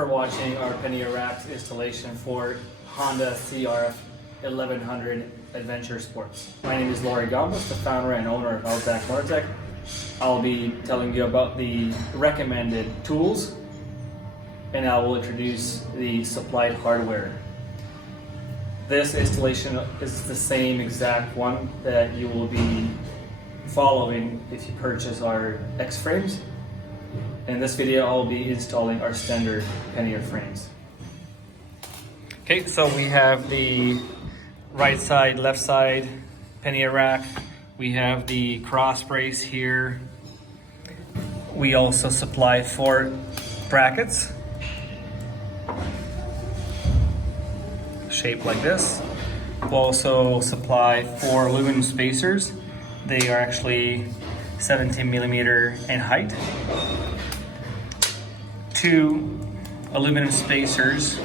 for watching our Pannier racks installation for Honda CRF1100 Adventure Sports. My name is Laurie Gombas, the founder and owner of Outback Motortech. I'll be telling you about the recommended tools, and I will introduce the supplied hardware. This installation is the same exact one that you will be following if you purchase our X frames. In this video, I'll be installing our standard Pannier frames. Okay, so we have the right side, left side Pannier rack. We have the cross brace here. We also supply 4 brackets, shaped like this. We'll also supply 4 aluminum spacers. They are actually 17mm in height. 2 aluminum spacers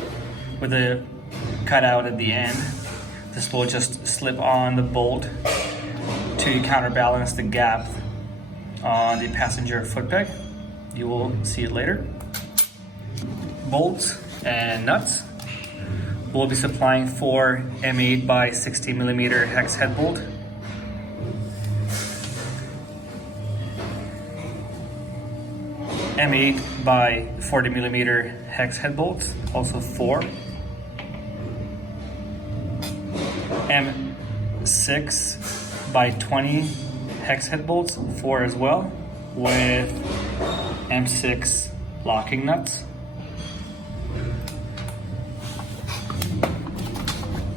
with a cutout at the end. This will just slip on the bolt to counterbalance the gap on the passenger foot peg. You will see it later. Bolts and nuts. We'll be supplying 4 M8x20mm HEX head bolt. M8x40mm HEX head bolts, also 4. M6x20mm HEX head bolts, 4 as well, with M6 locking nuts.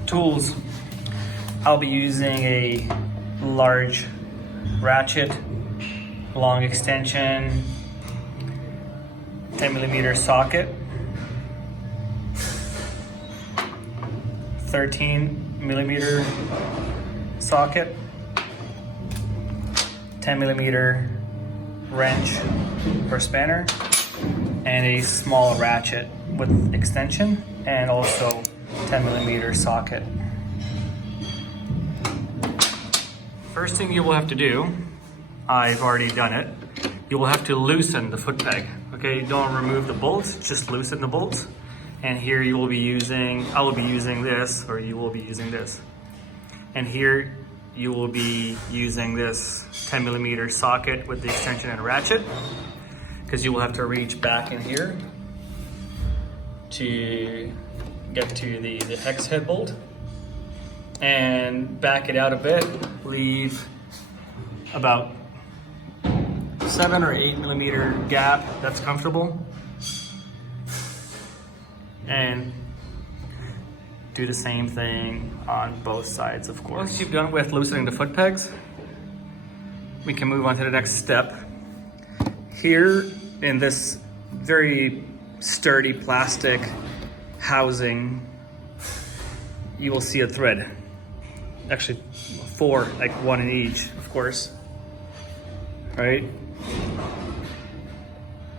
Tools. I'll be using a large ratchet, long extension, 10mm socket, 13mm socket, 10mm wrench or spanner, and a small ratchet with extension and also 10mm socket. First thing you will have to do, I've already done it, you will have to loosen the foot peg. Okay, don't remove the bolts, just loosen the bolts. And here you will be using, I will be using this, or you will be using this. And here you will be using this 10mm socket with the extension and ratchet, because you will have to reach back in here to get to the hex head bolt. And back it out a bit, leave about 7 or 8mm gap that's comfortable, and do the same thing on both sides, of course. Once you've done with loosening the foot pegs, we can move on to the next step. Here in this very sturdy plastic housing, you will see a thread. Actually 4, like 1 in each, of course. Right?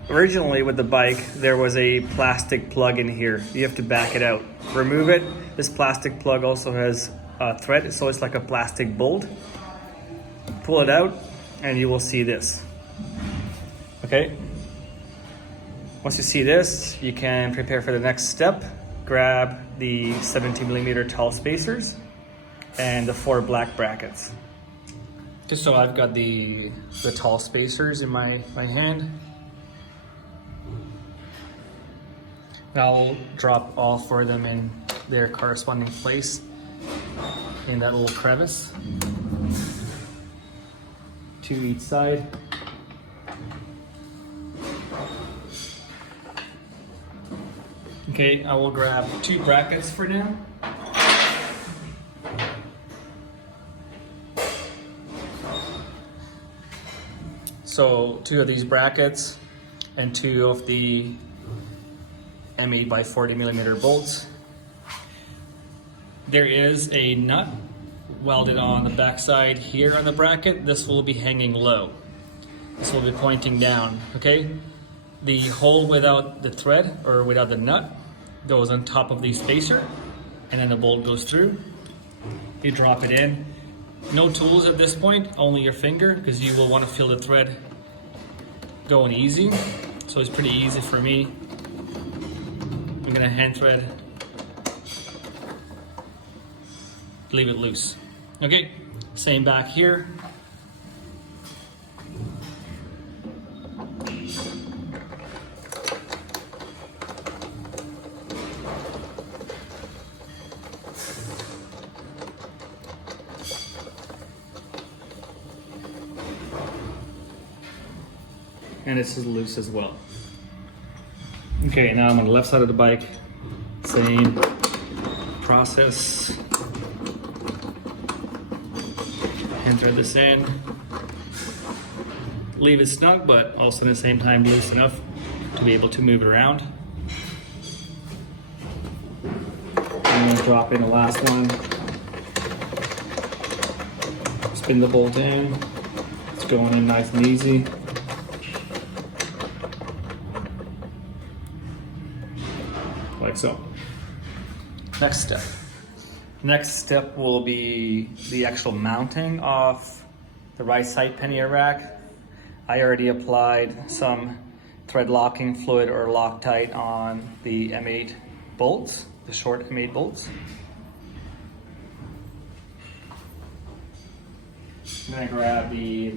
Originally with the bike, there was a plastic plug in here. You have to back it out. Remove it. This plastic plug also has a thread, so it's like a plastic bolt. Pull it out and you will see this. Okay? Once you see this, you can prepare for the next step. Grab the 17mm tall spacers and the 4 black brackets. Just so I've got the tall spacers in my hand. I'll drop all 4 of them in their corresponding place in that little crevice. 2 each side. Okay, I will grab 2 brackets for now. So 2 of these brackets and 2 of the M8x40mm bolts. There is a nut welded on the back side here on the bracket. This will be hanging low. This will be pointing down, okay? The hole without the thread or without the nut goes on top of the spacer, and then the bolt goes through. You drop it in. No tools at this point, only your finger, because you will want to feel the thread going easy. So it's pretty easy for me gonna hand thread, leave it loose. Okay, same back here. And this is loose as well. Okay, now I'm on the left side of the bike. Same process. Hand thread this in. Leave it snug, but also at the same time loose enough to be able to move it around. I'm gonna drop in the last one. Spin the bolt in. It's going in nice and easy. Like so. Next step. Next step will be the actual mounting of the right side pannier rack. I already applied some thread locking fluid or Loctite on the M8 bolts, the short M8 bolts. I'm gonna grab the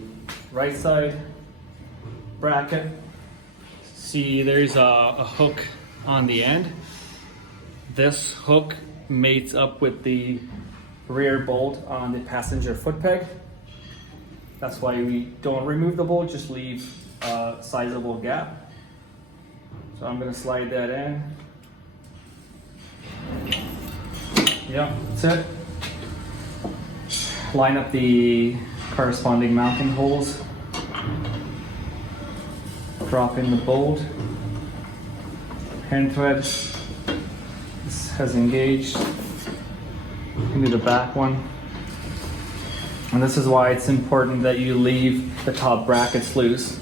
right side bracket. See, there's a hook on the end. This hook mates up with the rear bolt on the passenger foot peg. That's why we don't remove the bolt, just leave a sizable gap. So I'm gonna slide that in. Yeah, that's it. Line up the corresponding mounting holes. Drop in the bolt. Hand thread. This has engaged into the back one. And this is why it's important that you leave the top brackets loose.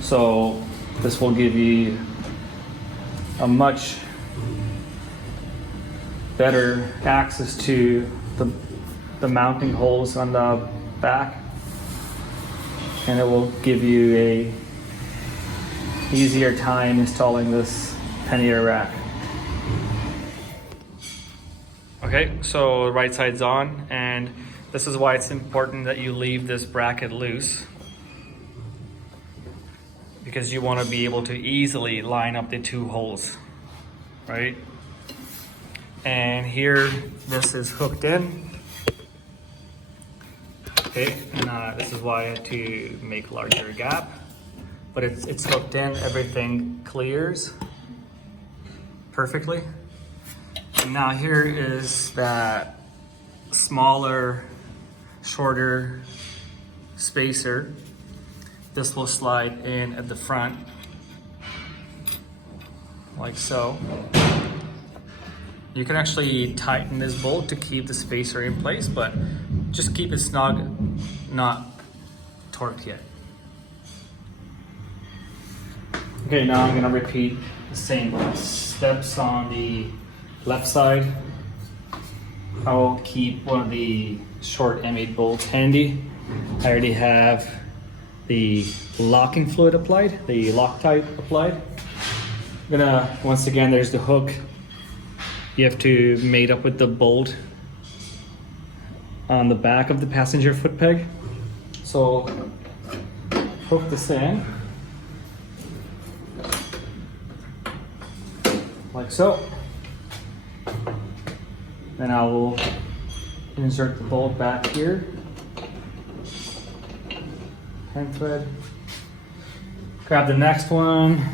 So this will give you a much better access to the mounting holes on the back, and it will give you a easier time installing this pannier rack. Okay, so the right side's on, and this is why it's important that you leave this bracket loose, because you want to be able to easily line up the two holes, right? And here, this is hooked in. Okay, and this is why I had to make larger gap, but it's hooked in, everything clears perfectly. And now here is that smaller, shorter spacer. This will slide in at the front, like so. You can actually tighten this bolt to keep the spacer in place, but just keep it snug, not torqued yet. Okay, now I'm gonna repeat the same steps on the left side. I will keep one of the short M8 bolts handy. I already have the locking fluid applied, the Loctite applied. I'm gonna, once again, there's the hook. You have to mate up with the bolt on the back of the passenger foot peg. So hook this in, like so. Then I will insert the bolt back here. Hand thread. Grab the next one,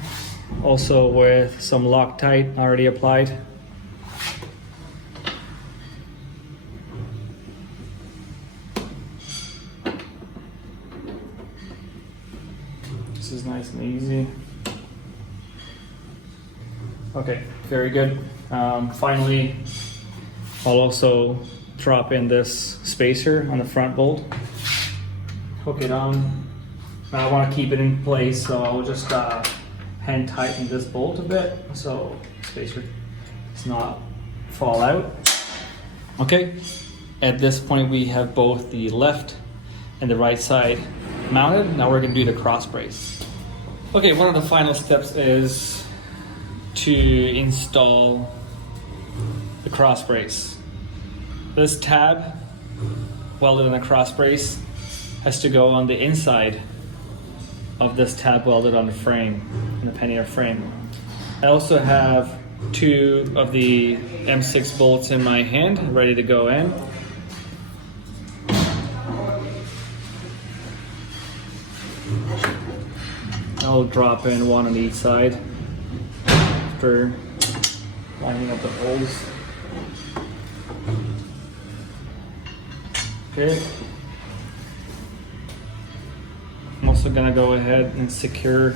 also with some Loctite already applied. This is nice and easy. Okay, very good. Finally, I'll also drop in this spacer on the front bolt. Hook it on. Now I want to keep it in place, so I'll just hand tighten this bolt a bit so the spacer does not fall out. Okay, at this point we have both the left and the right side mounted. Now we're going to do the cross brace. Okay, one of the final steps is to install the cross brace. This tab welded on the cross brace has to go on the inside of this tab welded on the frame, in the Pannier frame. I also have 2 of the M6 bolts in my hand, ready to go in. I'll drop in 1 on each side after lining up the holes. Okay. I'm also gonna go ahead and secure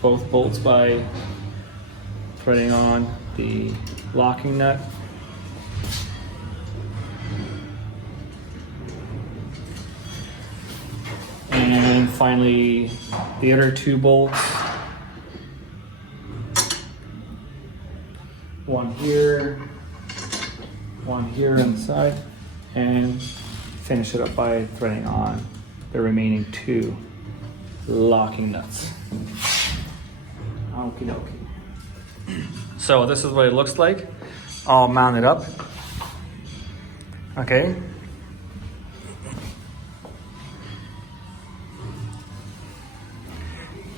both bolts by threading on the locking nut. And finally, the other 2 bolts. One here on the side, and finish it up by threading on the remaining 2 locking nuts. Okie dokie. So this is what it looks like. I'll mount it up. Okay.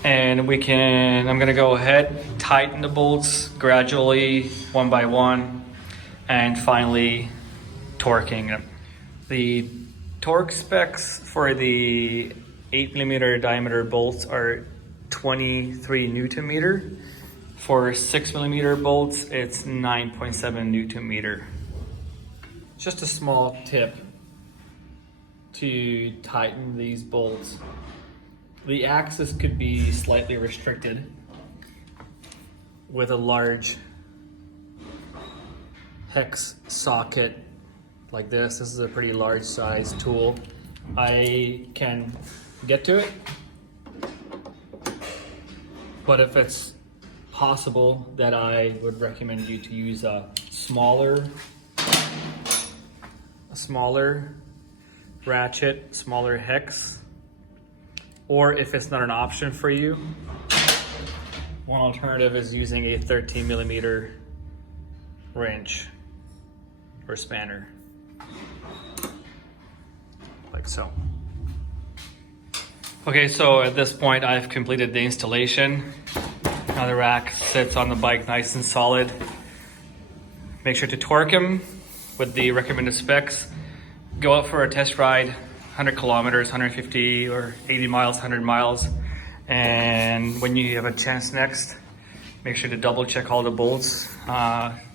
And I'm gonna go ahead, tighten the bolts gradually, one by one, and finally torquing them. The torque specs for the 8mm diameter bolts are 23 Newton meter. For 6mm bolts, it's 9.7 Newton meter. Just a small tip to tighten these bolts. The axis could be slightly restricted with a large hex socket like this. This is a pretty large size tool. I can get to it, but if it's possible, that I would recommend you to use a smaller ratchet, smaller hex. Or if it's not an option for you, one alternative is using a 13mm wrench or spanner, like so. Okay, so at this point I've completed the installation. Now the rack sits on the bike nice and solid. Make sure to torque them with the recommended specs. Go out for a test ride, 100 kilometers, 150 or 80 miles, 100 miles. And when you have a chance next, make sure to double check all the bolts,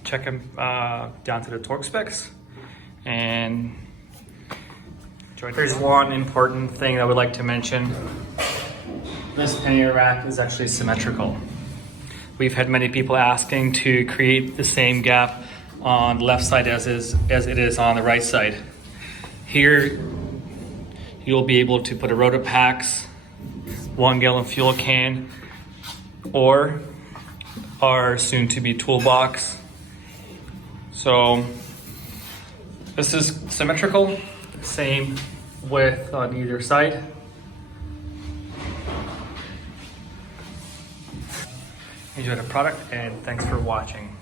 check them down to the torque specs, and there's one important thing I would like to mention. This Pannier rack is actually symmetrical. We've had many people asking to create the same gap on the left side as it is on the right side. Here, you'll be able to put a Rotopax 1-gallon fuel can or our soon-to-be toolbox. So this is symmetrical, same width on either side. Enjoy the product, and thanks for watching.